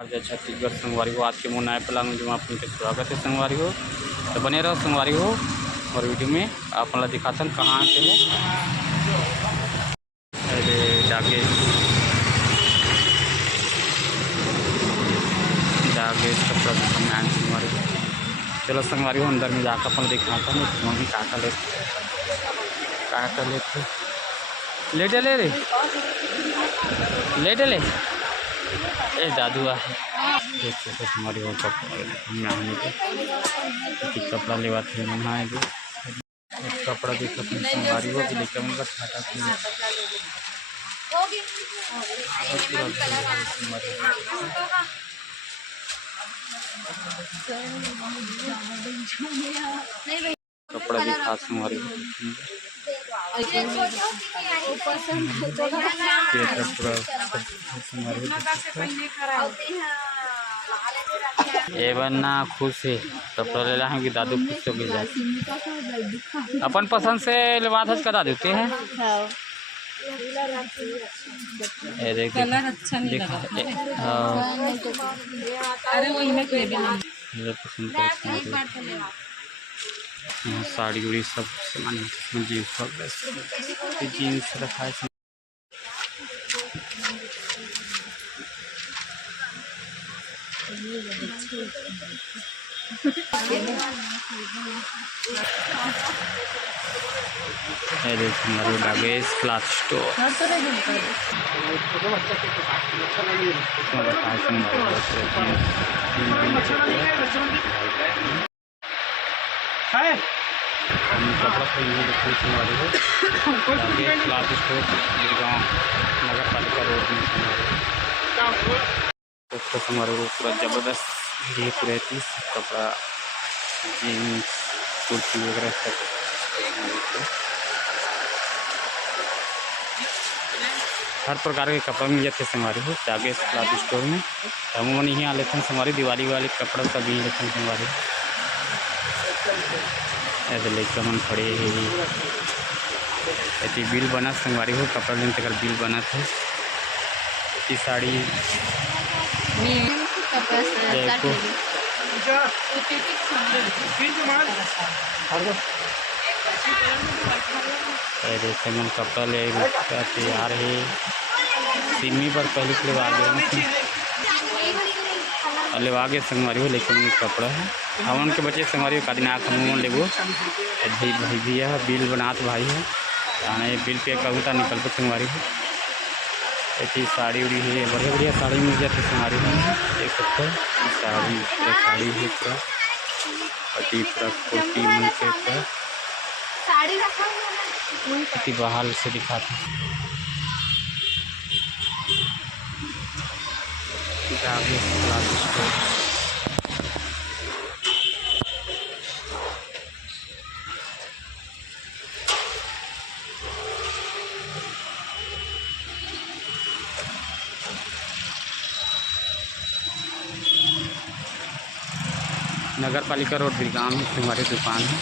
जय छत्तीसगढ़ संगवारी हो। आज के मोर नए प्लान में आपन के स्वागत है संगवारी हो। तो बने रहो संगवारी हो और वीडियो में आपन ला दिखाथन कहाँ के है। अरे जागे कपड़ा दुकान संगवारी हो। चलो संगवारी हो अंदर में जाकर अपन दिखाता हूँ मम्मी काका लेते लेटे ले रे लेटे ले ए दादू आ देखो तो हमारी वो कपड़ा लेवा थे नहाए जो कपड़ा देखो हमारी वो लेकर उनका छाटा कपड़ा दिखा हमारी एवं ना खुश है कपड़ा ले रहा हूँ कि दादू खुश हो जाए अपन पसंद से लिबास करा देते हैं। कलर अच्छा नहीं लगा। अरे वो इन्हें साड़ी उड़ी सब सामान जीन्स रखा है। डागेस क्लॉथ स्टोर कपड़ा क्लॉथ स्टोर गुड़गांव नगर पालिका रोड में हमारे को पूरा ज़बरदस्त रेट रहती है। कपड़ा जीन्स कुर्ती वगैरह सब हर प्रकार के कपड़ा मिल जाते संगवारी हो। जागे क्लॉथ स्टोर में अमूमन यहीं आ लेते हैं संगवारी। दिवाली वाले कपड़ा सब यहीं लेते हैं संगवारी। ऐसे लेकर मन खड़े ऐसी बिल बना संगवारी हो। कपड़ा लेने तक बिल बना थे की साड़ी जैसे मन कपड़ा ले तैयार है सिमी पर पहले के ले आगे संगवारी हो। लेकिन कपड़ा है हमन के बच्चे संगवारी का दिन आमन लेगो भैया बिल बनात भाई है आने बिल पे कहूँ तो निकल पर संगवारी हो। ऐसी साड़ी उड़ी है बढ़िया बढ़िया साड़ी मिल जाती संगवारी में। देख सकते हो साड़ी है पूरा पति पूरा कुर्ती मन के पति बहाल से दिखाते नगर पालिका रोड गुड़गांव में हमारी दुकान है।